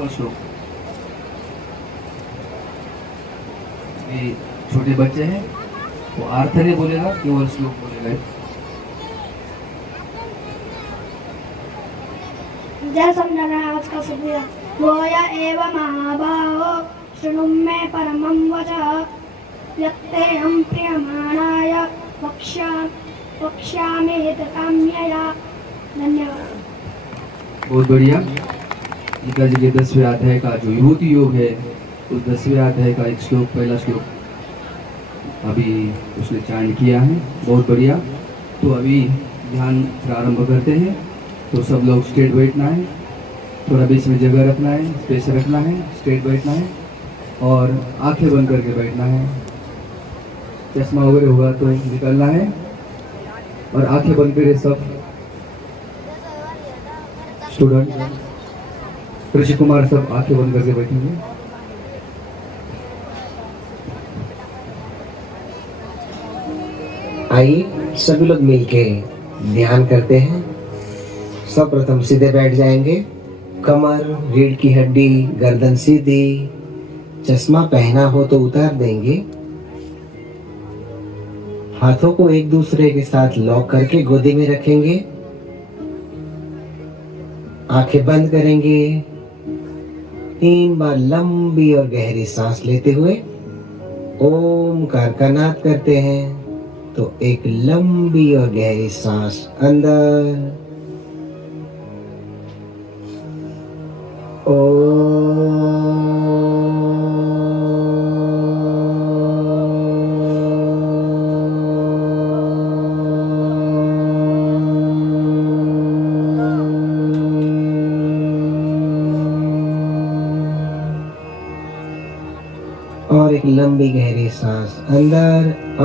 केवल श्लोक। ये छोटे बच्चे हैं, वो अर्थ नहीं बोलेगा, केवल श्लोक बोलेगा। जय समझाना आज का शुक्रिया। गोय एव महाबाहो शृणु मे परमं वचः यत्तेऽहं प्रियमाणाय वक्ष्यामि हितकाम्यया। धन्यवाद। बहुत बढ़िया। गीता जी के 10वें अध्याय का जो विभूति योग है, उस 10वें अध्याय का एक श्लोक, पहला श्लोक अभी उसने चांद किया है। बहुत बढ़िया। तो अभी ध्यान प्रारंभ करते हैं। तो सब लोग स्ट्रेट बैठना है, थोड़ा बीच में जगह रखना है, स्पेस रखना है, स्ट्रेट बैठना है और आंखें बंद करके बैठना है। चश्मा वगैरह होगा तो निकलना है और आंखें बंद करके सब स्टूडेंट ऋषि कुमार सब आंखें बंद करके बैठेंगे। आइए सभी लोग मिलके ध्यान करते हैं। सर्वप्रथम सीधे बैठ जाएंगे, कमर, रीढ़ की हड्डी, गर्दन सीधी। चश्मा पहना हो तो उतार देंगे। हाथों को एक दूसरे के साथ लॉक करके गोदी में रखेंगे। आंखें बंद करेंगे। 3 बार लंबी और गहरी सांस लेते हुए ओमकार का नाद करते हैं। तो एक लंबी और गहरी सांस अंदर, और एक लंबी गहरी सांस अंदर। आ,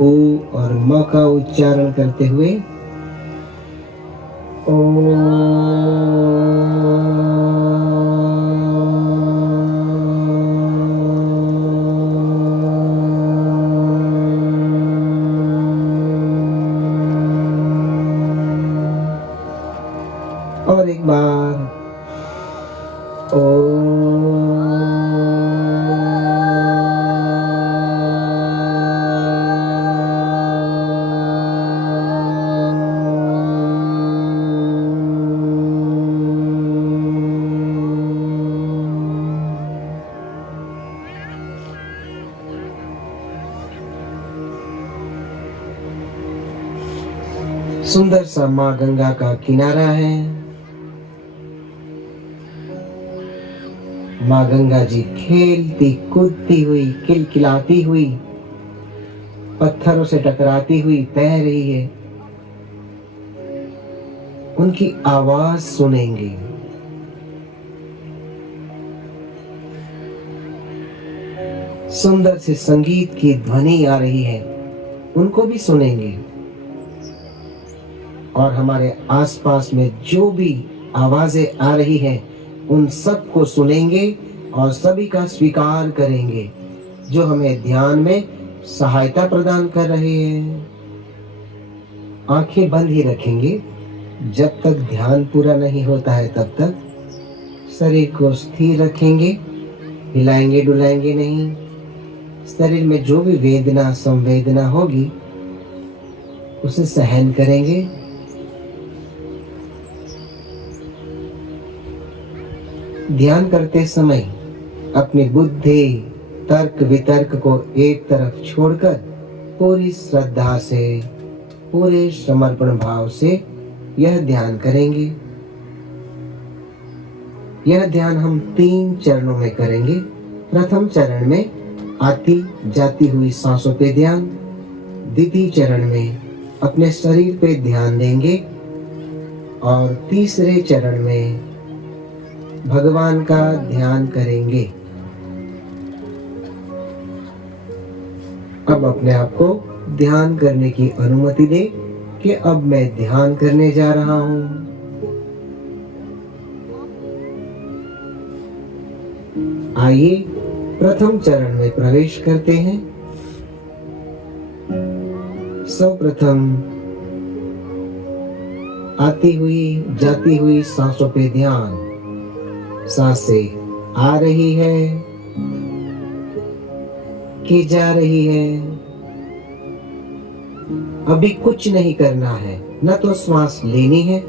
ऊ और म का उच्चारण करते हुए और एक बार सुंदर सा माँ गंगा का किनारा है। माँ गंगा जी खेलती कूदती हुई, किलकिलाती हुई, पत्थरों से टकराती हुई बह रही है। उनकी आवाज सुनेंगे। सुंदर से संगीत की ध्वनि आ रही है, उनको भी सुनेंगे। और हमारे आसपास में जो भी आवाजें आ रही हैं, उन सब को सुनेंगे और सभी का स्वीकार करेंगे, जो हमें ध्यान में सहायता प्रदान कर रहे हैं। आंखें बंद ही रखेंगे। जब तक ध्यान पूरा नहीं होता है तब तक शरीर को स्थिर रखेंगे, हिलाएंगे डुलाएंगे नहीं। शरीर में जो भी वेदना संवेदना होगी उसे सहन करेंगे। ध्यान करते समय अपनी बुद्धि, तर्क वितर्क को एक तरफ छोड़कर पूरी श्रद्धा से, पूरे समर्पण भाव से यह ध्यान करेंगे। यह ध्यान हम 3 चरणों में करेंगे। प्रथम चरण में आती जाती हुई सांसों पे ध्यान, द्वितीय चरण में अपने शरीर पे ध्यान देंगे और तीसरे चरण में भगवान का ध्यान करेंगे। अब अपने आप को ध्यान करने की अनुमति दे कि अब मैं ध्यान करने जा रहा हूं। आइए प्रथम चरण में प्रवेश करते हैं। सर्वप्रथम आती हुई जाती हुई सांसों पे ध्यान। सांसें आ रही है कि जा रही है। अभी कुछ नहीं करना है, न तो श्वास लेनी है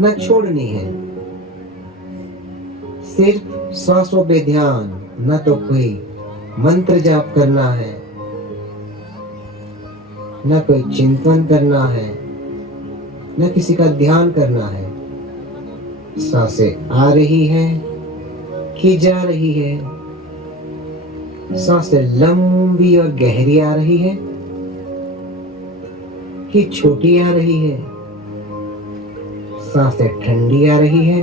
न छोड़नी है, सिर्फ श्वासों पे ध्यान, न तो कोई मंत्र जाप करना है न कोई चिंतन करना है न किसी का ध्यान करना है। सांसें आ रही है कि जा रही है, सांसें लंबी और गहरी आ रही है कि छोटी आ रही है, सांसें ठंडी आ रही है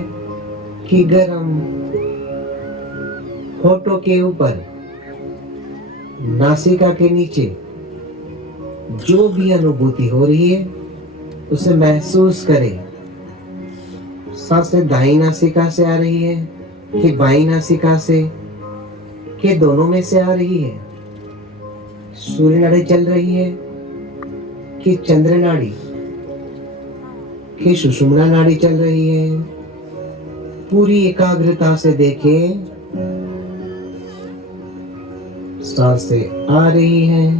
कि गर्म। होठों के ऊपर, नासिका के नीचे जो भी अनुभूति हो रही है उसे महसूस करें। सांसें दाईं नासिका से आ रही है कि बाईं नासिका से, कि दोनों में से आ रही है। सूर्य नाड़ी चल रही है कि चंद्र नाड़ी, कि सुषुम्ना नाड़ी चल रही है। पूरी एकाग्रता से देखें। सांसें आ रही हैं,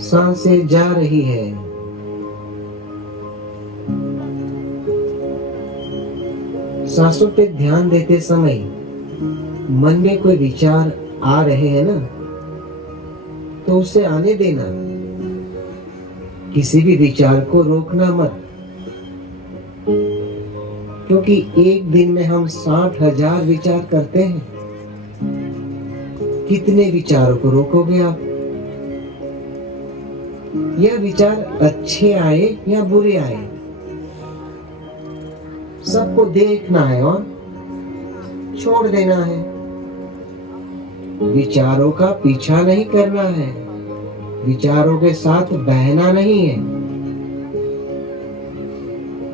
सांसें जा रही है। सांसों पे ध्यान देते समय मन में कोई विचार आ रहे हैं ना, तो उसे आने देना। किसी भी विचार को रोकना मत, क्योंकि एक दिन में हम 60,000 विचार करते हैं। कितने विचारों को रोकोगे आप? यह विचार अच्छे आए या बुरे आए, सबको देखना है और छोड़ देना है। विचारों का पीछा नहीं करना है, विचारों के साथ बहना नहीं है।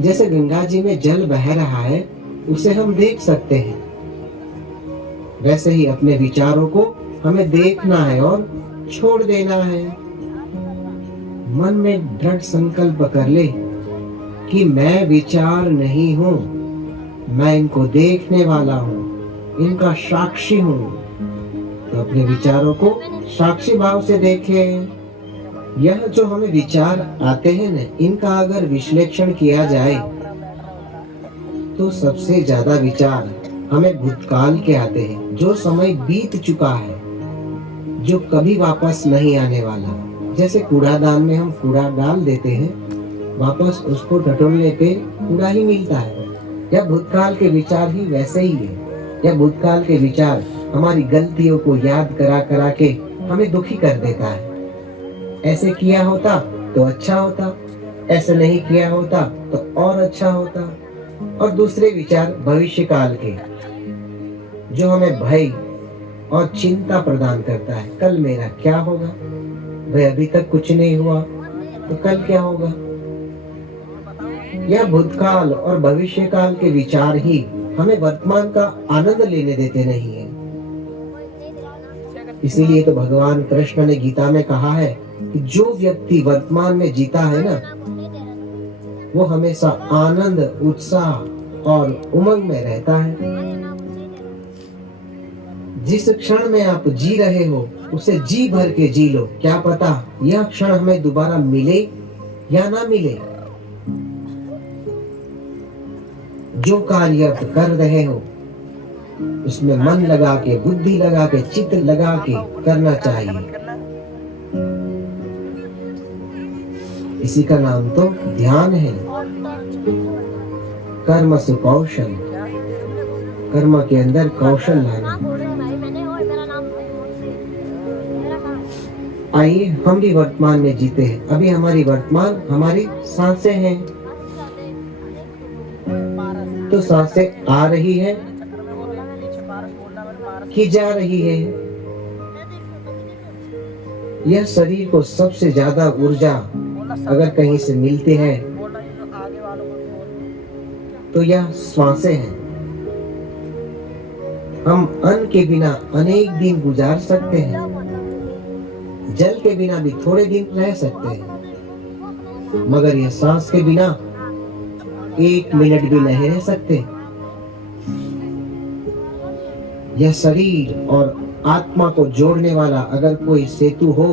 जैसे गंगा जी में जल बह रहा है, उसे हम देख सकते हैं, वैसे ही अपने विचारों को हमें देखना है और छोड़ देना है। मन में दृढ़ संकल्प कर ले कि मैं विचार नहीं हूं, मैं इनको देखने वाला हूं, इनका साक्षी हूं। तो अपने विचारों को साक्षी भाव से देखें। यह जो हमें विचार आते हैं ना, इनका अगर विश्लेषण किया जाए तो सबसे ज्यादा विचार हमें भूतकाल के आते हैं, जो समय बीत चुका है, जो कभी वापस नहीं आने वाला। जैसे कूड़ादान में हम कूड़ा डाल देते हैं, वापस उसको टटोलने पे कूड़ा ही मिलता है। या भूतकाल के विचार ही वैसे ही है। या भूतकाल के विचार हमारी गलतियों को याद करा करा के हमें दुखी कर देता है। ऐसे किया होता तो अच्छा होता, ऐसे नहीं किया होता तो और अच्छा होता। और दूसरे विचार भविष्य काल के, जो हमें भय और चिंता प्रदान करता है। कल मेरा क्या होगा, भाई अभी तक कुछ नहीं हुआ तो कल क्या होगा। यह भूतकाल और भविष्य काल के विचार ही हमें वर्तमान का आनंद लेने देते नहीं है। इसीलिए तो भगवान कृष्ण ने गीता में कहा है कि जो व्यक्ति वर्तमान में जीता है ना, वो हमेशा आनंद, उत्साह और उमंग में रहता है। जिस क्षण में आप जी रहे हो उसे जी भर के जी लो। क्या पता यह क्षण हमें दोबारा मिले या ना मिले। जो कार्य आप कर रहे हो उसमें मन लगा के, बुद्धि लगा के, चित्त लगा के करना चाहिए। इसी का नाम तो ध्यान है। कर्म से कौशल, कर्म के अंदर कौशल लाना। आइए हम भी वर्तमान में जीते हैं। अभी हमारी वर्तमान हमारी सांसें हैं। तो सांसें आ रही है कि जा रही है। यह शरीर को सबसे ज्यादा ऊर्जा अगर कहीं से मिलती है तो यह श्वासें हैं। हम अन्न के बिना अनेक दिन गुजार सकते हैं, जल के बिना भी थोड़े दिन रह सकते हैं, मगर यह सांस के बिना एक मिनट भी नहीं रह सकते। यह शरीर और आत्मा को जोड़ने वाला अगर कोई सेतु हो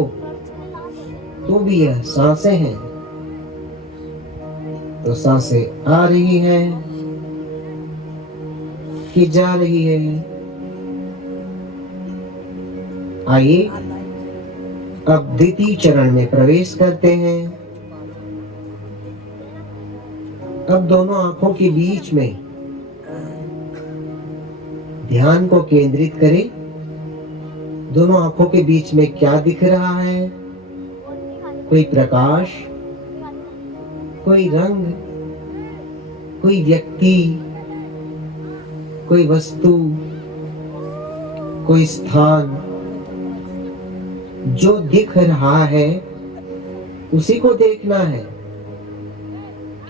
तो भी यह सांसें हैं। तो सांसें आ रही हैं कि जा रही है। आइए अब द्वितीय चरण में प्रवेश करते हैं। अब दोनों आंखों के बीच में ध्यान को केंद्रित करें। दोनों आंखों के बीच में क्या दिख रहा है? कोई प्रकाश, कोई रंग, कोई व्यक्ति, कोई वस्तु, कोई स्थान। जो दिख रहा है उसी को देखना है।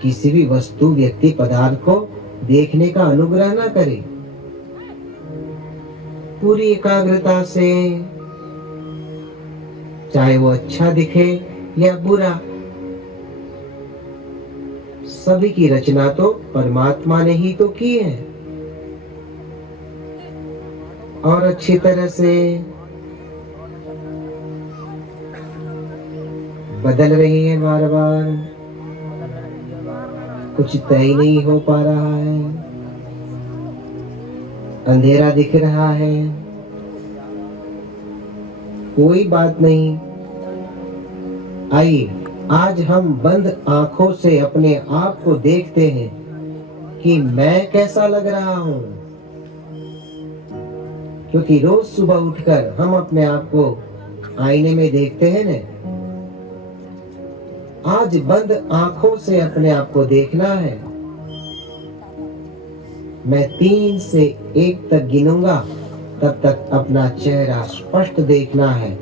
किसी भी वस्तु, व्यक्ति, पदार्थ को देखने का अनुग्रह न करें। पूरी एकाग्रता से, चाहे वो अच्छा दिखे या बुरा, सभी की रचना तो परमात्मा ने ही तो की है। और अच्छी तरह से बदल रही है बार बार, कुछ तय नहीं हो पा रहा है, अंधेरा दिख रहा है। कोई बात नहीं। आइए आज हम बंद आंखों से अपने आप को देखते हैं कि मैं कैसा लग रहा हूं। क्योंकि रोज सुबह उठकर हम अपने आप को आईने में देखते हैं ना। आज बंद आंखों से अपने आप को देखना है। मैं 3 से 1 तक गिनूंगा, तब तक अपना चेहरा स्पष्ट देखना है।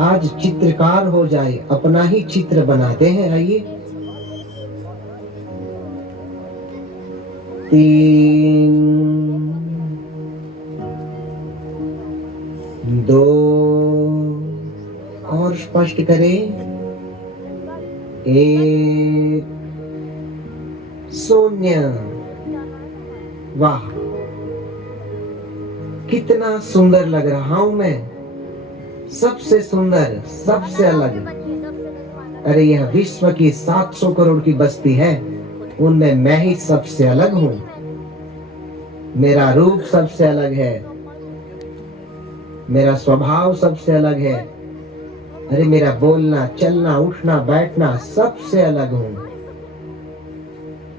आज चित्रकार हो जाए, अपना ही चित्र बनाते हैं। आइए 3, 2 और स्पष्ट करें, 1, 0। वाह, कितना सुंदर लग रहा हूं मैं, सबसे सुंदर, सबसे अलग। अरे यह विश्व की 700 करोड़ की बस्ती है, उनमें मैं ही सबसे अलग हूं। मेरा रूप सबसे अलग है, मेरा स्वभाव सबसे अलग है। अरे मेरा बोलना, चलना, उठना, बैठना सबसे अलग हूं।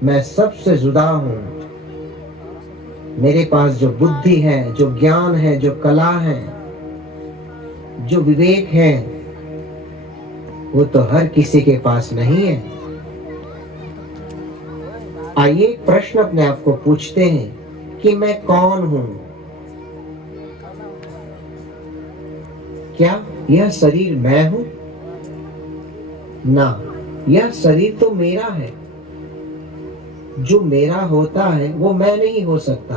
मैं सबसे जुदा हूं। मेरे पास जो बुद्धि है, जो ज्ञान है, जो कला है, जो विवेक है, वो तो हर किसी के पास नहीं है। आइए प्रश्न अपने आप को पूछते हैं कि मैं कौन हूं? क्या यह शरीर मैं हूं? ना, यह शरीर तो मेरा है। जो मेरा होता है वो मैं नहीं हो सकता।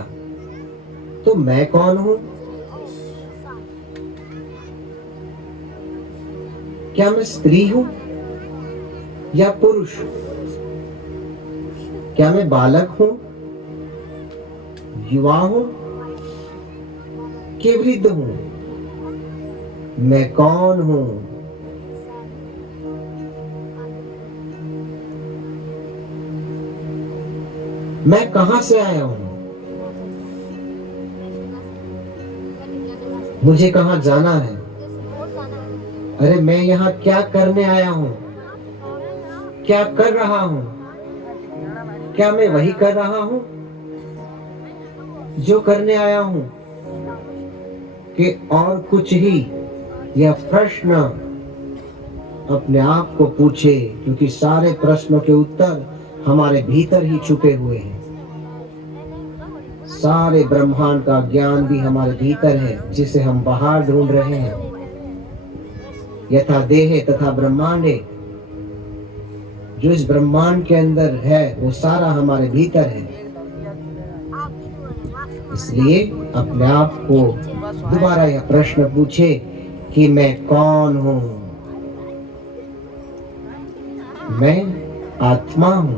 तो मैं कौन हूं? क्या मैं स्त्री हूं या पुरुष? क्या मैं बालक हूं, युवा हूं कि वृद्ध हूं? मैं कौन हूं? मैं कहां से आया हूं? मुझे कहां जाना है? अरे मैं यहाँ क्या करने आया हूं? क्या कर रहा हूं? क्या मैं वही कर रहा हूं जो करने आया हूं कि और कुछ ही? यह प्रश्न अपने आप को पूछे, क्योंकि सारे प्रश्नों के उत्तर हमारे भीतर ही छुपे हुए हैं। सारे ब्रह्मांड का ज्ञान भी हमारे भीतर है, जिसे हम बाहर ढूंढ रहे हैं। यथा देहे तथा ब्रह्मांडे, जो इस ब्रह्मांड के अंदर है वो सारा हमारे भीतर है। इसलिए अपने आप को दोबारा यह प्रश्न पूछे कि मैं कौन हूं? मैं आत्मा हूं,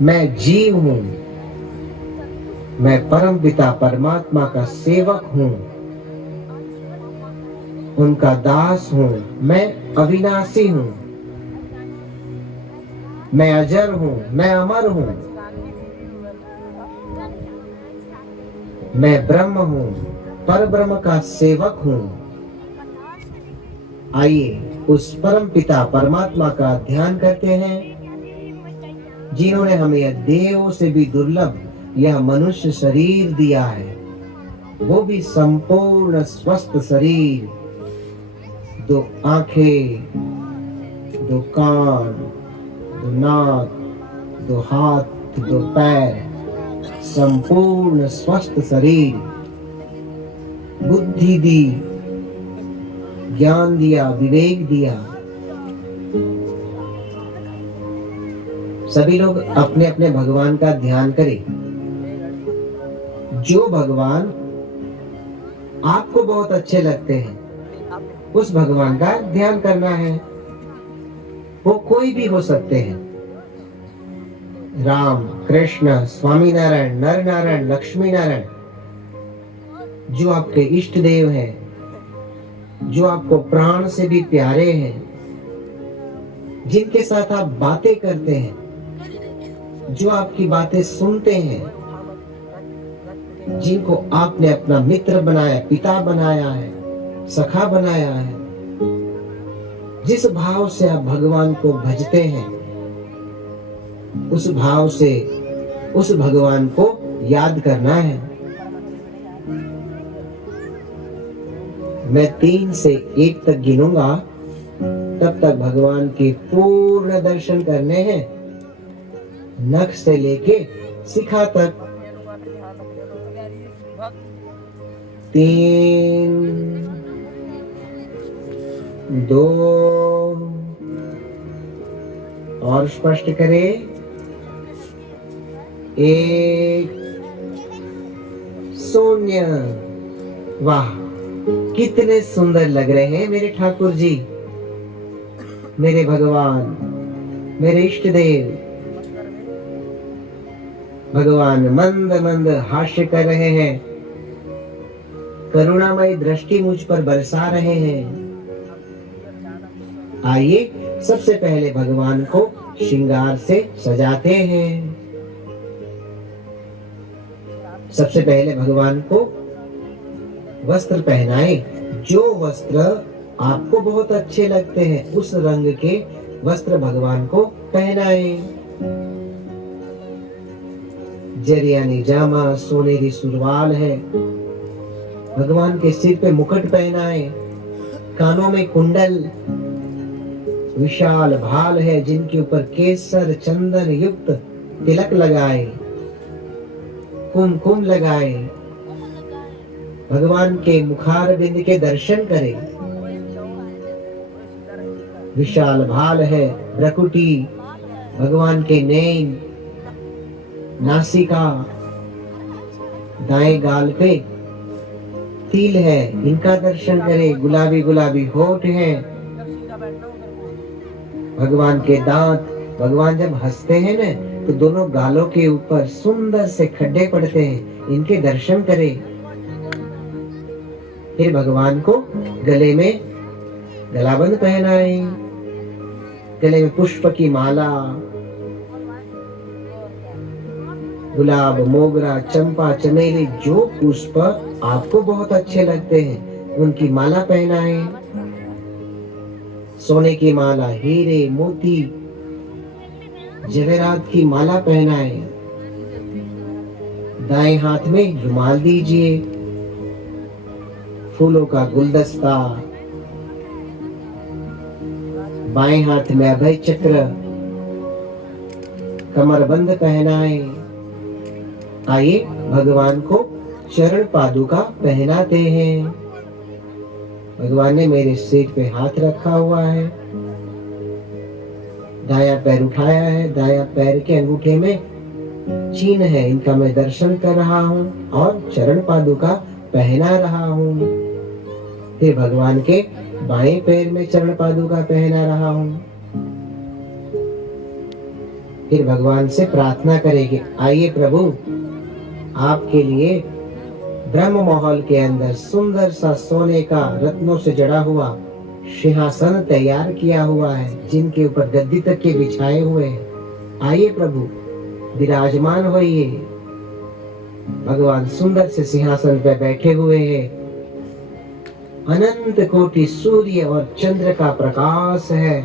मैं जीव हूं, मैं परम पिता परमात्मा का सेवक हूं, उनका दास हूं, मैं अविनाशी हूं, मैं अजर हूं, मैं अमर हूं, मैं ब्रह्म हूं, पर ब्रह्म का सेवक हूं। आइए उस परम पिता परमात्मा का ध्यान करते हैं, जिन्होंने हमें यह देव से भी दुर्लभ यह मनुष्य शरीर दिया है, वो भी संपूर्ण स्वस्थ शरीर, 2 आंखें, 2 कान, 2 नाक, 2 हाथ, 2 पैर, संपूर्ण स्वस्थ शरीर, बुद्धि दी, ज्ञान दिया, विवेक दिया। सभी लोग अपने अपने भगवान का ध्यान करें। जो भगवान आपको बहुत अच्छे लगते हैं, उस भगवान का ध्यान करना है। वो कोई भी हो सकते हैं, राम, कृष्ण, स्वामी नारायण, नर नारायण, लक्ष्मी नारायण, जो आपके इष्ट देव हैं, जो आपको प्राण से भी प्यारे हैं, जिनके साथ आप बातें करते हैं, जो आपकी बातें सुनते हैं, जिनको आपने अपना मित्र बनाया, पिता बनाया है, सखा बनाया है, जिस भाव से आप भगवान को भजते हैं, उस भाव से उस भगवान को याद करना है। मैं 3 से 1 तक गिनूंगा, तब तक भगवान के पूर्ण दर्शन करने हैं, नख से लेके शिखा तक। 3, 2 और स्पष्ट करें, 1 शून्य। वाह, कितने सुंदर लग रहे हैं मेरे ठाकुर जी, मेरे भगवान, मेरे इष्ट देव। भगवान मंद मंद हास्य कर रहे हैं, करुणामयी दृष्टि मुझ पर बरसा रहे हैं। आइए सबसे पहले भगवान को श्रृंगार से सजाते हैं। सबसे पहले भगवान को वस्त्र पहनाएं। जो वस्त्र आपको बहुत अच्छे लगते हैं, उस रंग के वस्त्र भगवान को पहनाएं। जरियानी जामा, सोनेरी सुरवाल है, भगवान के सिर पे मुकुट पहनाएं। कानों में कुंडल, विशाल भाल है, जिनके ऊपर केसर चंदन युक्त तिलक लगाए, कुमकुम लगाए। भगवान के मुखार बिंद के दर्शन करें। विशाल भाल है, भ्रकुटी, भगवान के नैन, नासिका, दाएं गाल पे तिल है, इनका दर्शन करें। गुलाबी गुलाबी होठ हैं, भगवान के दांत। भगवान जब हंसते हैं न, तो दोनों गालों के ऊपर सुंदर से खड्डे पड़ते हैं, इनके दर्शन करें। फिर भगवान को गले में गलाबंद पहनाएं, गले में पुष्प की माला, गुलाब, मोगरा, चंपा, चमेली, जो पुष्प आपको बहुत अच्छे लगते हैं, उनकी माला पहनाएं। सोने की माला, हीरे, मोती, जवेरात की माला पहनाएं। दाएं हाथ में रुमाल दीजिए, फूलों का गुलदस्ता। बाएं हाथ में अभय चक्र, कमरबंद पहनाएं। आइए भगवान को चरण पादुका पहनाते हैं। भगवान ने मेरे सिर पे हाथ रखा हुआ है, दायां पैर उठाया है, दायां पैर के अंगूठे में चिन्ह है, इनका मैं दर्शन कर रहा हूँ और चरण पादुका पहना रहा हूँ। फिर भगवान के बाएं पैर में चरण पादुका पहना रहा हूं। फिर भगवान से प्रार्थना करेंगे, आइए प्रभु, आपके लिए ब्रह्म महल के अंदर सुंदर सा सोने का रत्नों से जड़ा हुआ सिंहासन तैयार किया हुआ है, जिनके ऊपर गद्दी तक के बिछाए हुए हैं। आइए प्रभु, विराजमान होइए। भगवान सुंदर से सिंहासन पर बैठे हुए हैं। अनंत कोटि सूर्य और चंद्र का प्रकाश है।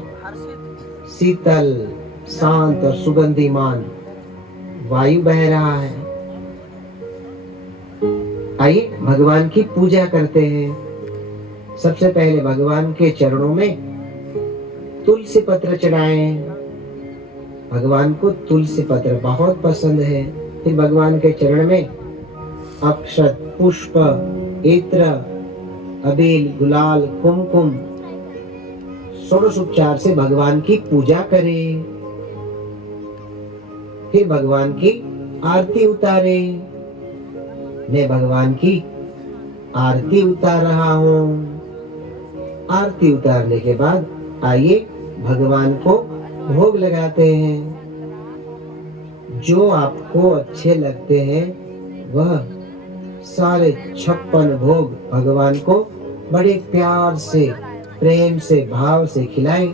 शीतल, शांत और सुगंधिमान वायु बह रहा है। आइए भगवान की पूजा करते हैं। सबसे पहले भगवान के चरणों में तुलसी पत्र चढ़ाएं। भगवान को तुलसी पत्र बहुत पसंद है। फिर भगवान के चरण में अक्षत, पुष्प, इत्र, अबील, गुलाल, कुमकुम षोडशोपचार से भगवान की पूजा करें। फिर भगवान की आरती उतारें। मैं भगवान की आरती उतार रहा हूँ। आरती उतारने के बाद आइए भगवान को भोग लगाते हैं। जो आपको अच्छे लगते हैं वह सारे 56 भोग भगवान को बड़े प्यार से, प्रेम से, भाव से खिलाएं।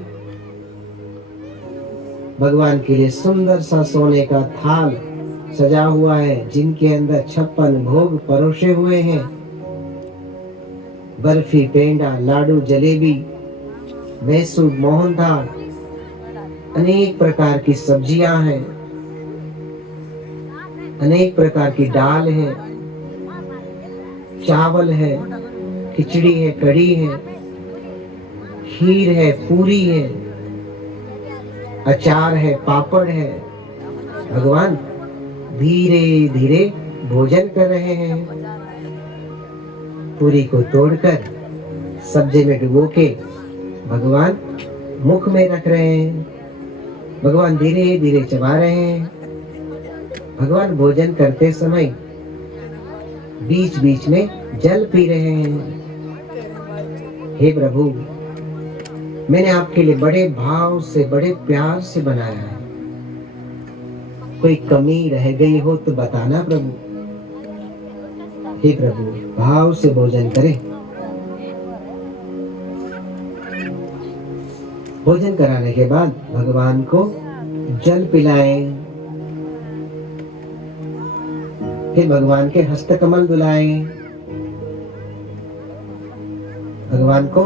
भगवान के लिए सुंदर सा सोने का थाल सजा हुआ है, जिनके अंदर 56 भोग परोसे हुए हैं। बर्फी, पेंडा, लाडू, जलेबी, मैसूर, मोहनथाल, अनेक प्रकार की सब्जियां हैं, अनेक प्रकार की दाल है, चावल है, खिचड़ी है, कढ़ी है, खीर है, पूरी है, अचार है, पापड़ है। भगवान धीरे धीरे भोजन कर रहे हैं। पूरी को तोड़कर सब्जी में डुबो के भगवान मुख में रख रहे हैं। भगवान धीरे धीरे चबा रहे हैं। भगवान भोजन करते समय बीच बीच में जल पी रहे हैं। हे प्रभु, मैंने आपके लिए बड़े भाव से, बड़े प्यार से बनाया है। कोई कमी रह गई हो तो बताना प्रभु। हे प्रभु, भाव से भोजन करें। भोजन कराने के बाद भगवान को जल पिलाएं। फिर भगवान के हस्तकमल धुलाएं। भगवान को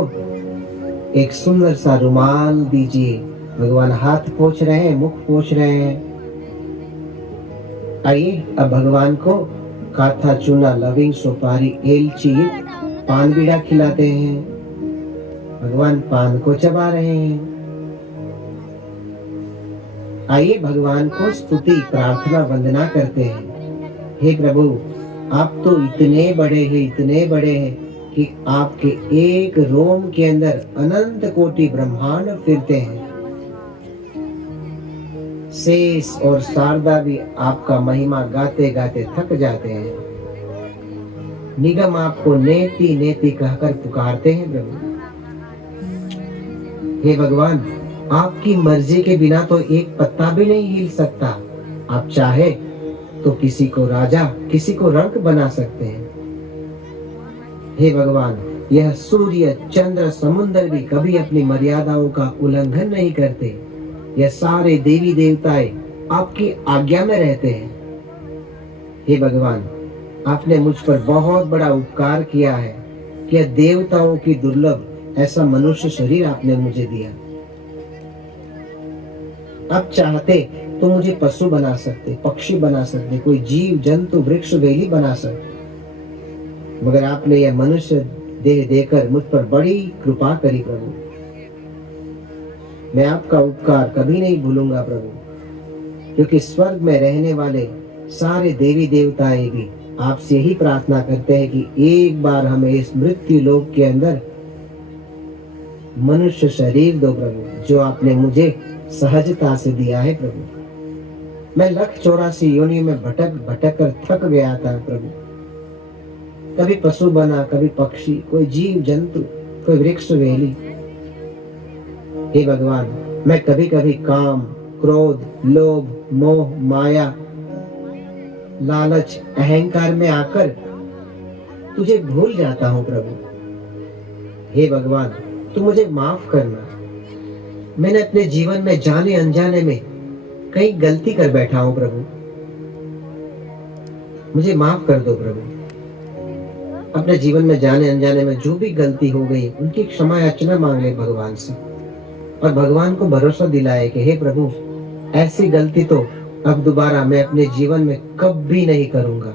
एक सुंदर सा रुमाल दीजिए। भगवान हाथ पोंछ रहे हैं, मुख पोंछ रहे हैं। आइए अब भगवान को काथा, चूना, लविंग, सुपारी, एलची, पान बीड़ा खिलाते हैं। भगवान पान को चबा रहे हैं। आइए भगवान को स्तुति, प्रार्थना, वंदना करते हैं। हे प्रभु, आप तो इतने बड़े हैं, इतने बड़े हैं कि आपके एक रोम के अंदर अनंत कोटि ब्रह्मांड फिरते हैं। शेष और शारदा भी आपका महिमा गाते गाते थक जाते हैं। निगम आपको नेति नेति कहकर पुकारते हैं प्रभु। हे भगवान, आपकी मर्जी के बिना तो एक पत्ता भी नहीं हिल सकता। आप चाहे तो किसी को राजा, किसी को रंक बना सकते हैं। हे भगवान, यह सूर्य, चंद्र, समुद्र भी कभी अपनी मर्यादाओं का उल्लंघन नहीं करते। यह सारे देवी देवताएं आपकी आज्ञा में रहते हैं। हे भगवान, आपने मुझ पर बहुत बड़ा उपकार किया है कि देवताओं की दुर्लभ ऐसा मनुष्य शरीर आपने मुझे दिया। अब चाहते तो मुझे पशु बना सकते, पक्षी बना सकते, कोई जीव जंतु, वृक्ष, वेली बना सकते, मगर आपने यह मनुष्य देह देकर मुझ पर बड़ी कृपा करी प्रभु। मैं आपका उपकार कभी नहीं भूलूंगा प्रभु, क्योंकि स्वर्ग में रहने वाले सारे देवी देवताएं भी आपसे यही प्रार्थना करते हैं कि एक बार हमें इस मृत्यु लोक के अंदर मनुष्य शरीर दो प्रभु, जो आपने मुझे सहजता से दिया है प्रभु। मैं 184 योनियों में भटक भटक कर थक गया था प्रभु। कभी पशु बना, कभी पक्षी, कोई जीव जंतु, कोई वृक्ष वेली। हे भगवान, मैं कभी कभी काम, क्रोध, लोभ, मोह, माया, लालच, अहंकार में आकर तुझे भूल जाता हूँ प्रभु। हे भगवान, तू मुझे माफ करना। मैंने अपने जीवन में जाने अनजाने में कई गलती कर बैठा हूँ प्रभु, मुझे माफ कर दो प्रभु। अपने जीवन में जाने अनजाने में जो भी गलती हो गई उनकी क्षमा याचना मांग ले भगवान से, और भगवान को भरोसा दिलाए कि हे प्रभु, ऐसी गलती तो अब दोबारा मैं अपने जीवन में कभी नहीं करूंगा।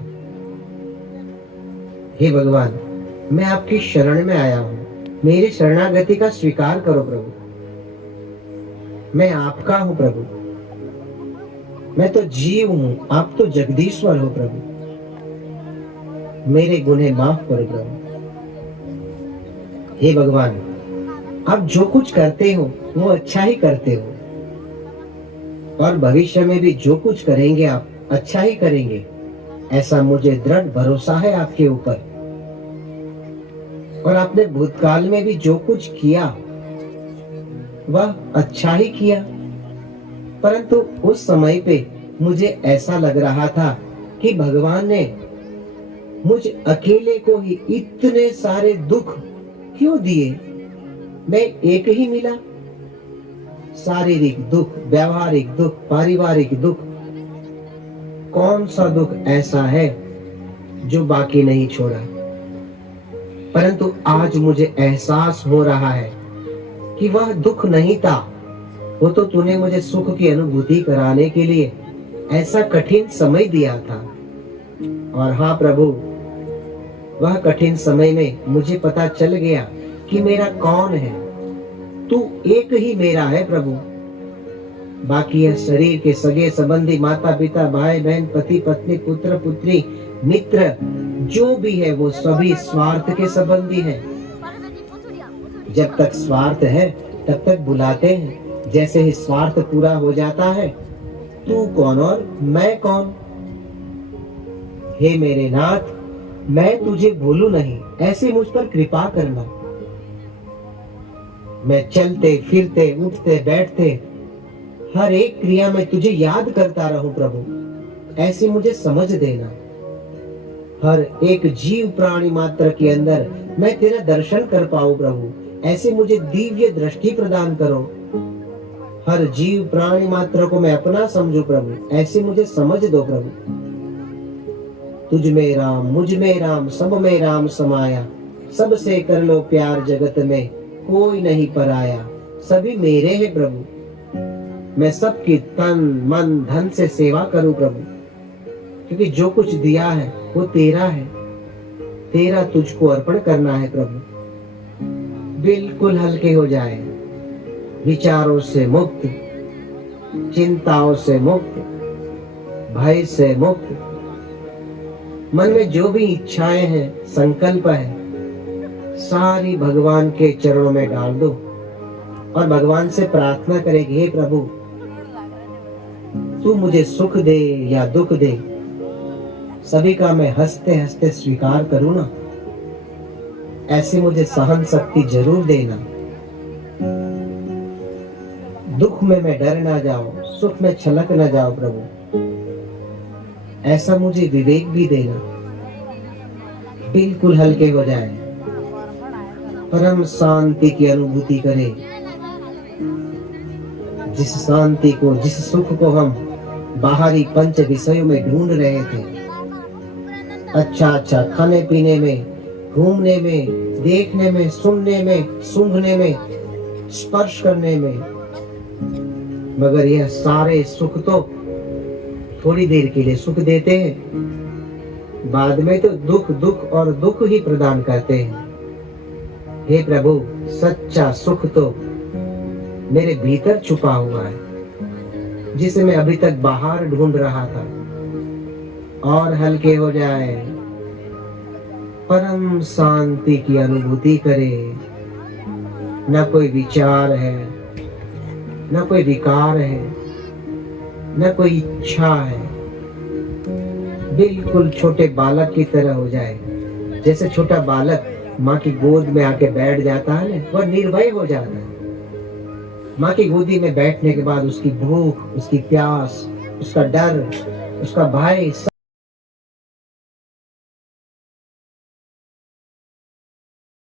हे भगवान, मैं आपकी शरण में आया हूँ, मेरी शरणागति का स्वीकार करो प्रभु। मैं आपका हूँ प्रभु, मैं तो जीव हूँ, आप तो जगदीश्वर हो प्रभु। मेरे गुनाह माफ करो प्रभु। हे भगवान, आप जो कुछ करते हो वो अच्छा ही करते हो, और भविष्य में भी जो कुछ करेंगे आप अच्छा ही करेंगे, ऐसा मुझे दृढ़ भरोसा है आपके ऊपर। और आपने भूतकाल में भी जो कुछ किया वह अच्छा ही किया, परंतु उस समय पे मुझे ऐसा लग रहा था कि भगवान ने मुझ अकेले को ही इतने सारे दुख क्यों दिए। मैं एक ही मिला, शारीरिक दुख, व्यावहारिक दुख, पारिवारिक दुख, कौन सा दुख ऐसा है जो बाकी नहीं छोड़ा। परंतु आज मुझे एहसास हो रहा है कि वह दुख नहीं था, वो तो तूने मुझे सुख की अनुभूति कराने के लिए ऐसा कठिन समय दिया था। और हाँ प्रभु, वह कठिन समय में मुझे पता चल गया कि मेरा कौन है। तू एक ही मेरा है प्रभु, बाकी यह शरीर के सगे संबंधी, माता पिता, भाई बहन, पति पत्नी, पुत्र पुत्री, मित्र, जो भी है वो सभी स्वार्थ के संबंधी हैं। जब तक स्वार्थ है तब तक बुलाते हैं, जैसे ही स्वार्थ पूरा हो जाता है, तू कौन और मैं कौन। हे मेरे नाथ, मैं तुझे भूलूं नहीं, ऐसे मुझ पर कृपा करना। मैं चलते फिरते, उठते बैठते, हर एक क्रिया में तुझे याद करता रहूं प्रभु, ऐसी मुझे समझ देना। हर एक जीव प्राणी मात्र के अंदर मैं तेरा दर्शन कर पाऊं प्रभु, ऐसे मुझे दिव्य दृष्टि प्रदान करो। हर जीव प्राणी मात्र को मैं अपना समझूं प्रभु, ऐसे मुझे समझ दो प्रभु। तुझ में राम, मुझ में राम, सब में राम समाया, सबसे कर लो प्यार, जगत में कोई नहीं पराया। सभी मेरे हैं प्रभु, मैं सबकी तन मन धन से सेवा करूं प्रभु, क्योंकि जो कुछ दिया है वो तेरा है, तेरा तुझको अर्पण करना है प्रभु। बिल्कुल हल्के हो जाए, विचारों से मुक्त, चिंताओं से मुक्त, भय से मुक्त। मन में जो भी इच्छाएं हैं, संकल्प है, सारी भगवान के चरणों में डाल दो और भगवान से प्रार्थना करेगी, हे प्रभु, तू मुझे सुख दे या दुख दे, सभी का मैं हंसते हंसते स्वीकार करूं ना, ऐसी मुझे सहन शक्ति जरूर देना। दुख में मैं डर ना जाऊं, सुख में छलक ना जाऊं प्रभु, ऐसा मुझे विवेक भी देना। बिल्कुल हल्के हो जाए, परम शांति की अनुभूति करें, जिस शांति को, जिस सुख को हम बाहरी पंच विषयों में ढूंढ रहे थे, अच्छा अच्छा खाने पीने में, घूमने में, देखने में, सुनने में, सूंघने में, स्पर्श करने में, मगर यह सारे सुख तो थोड़ी देर के लिए सुख देते हैं, बाद में तो दुख दुख और दुख ही प्रदान करते हैं। हे प्रभु, सच्चा सुख तो मेरे भीतर छुपा हुआ है, जिसे मैं अभी तक बाहर ढूंढ रहा था। और हल्के हो जाए, परम शांति की अनुभूति करे। न कोई विचार है, न कोई विकार है, न कोई इच्छा है। बिल्कुल छोटे बालक की तरह हो जाए, जैसे छोटा बालक माँ की गोद में आके बैठ जाता है ना, वह निर्भय हो जाता है। माँ की गोदी में बैठने के बाद उसकी भूख, उसकी प्यास, उसका डर, उसका भय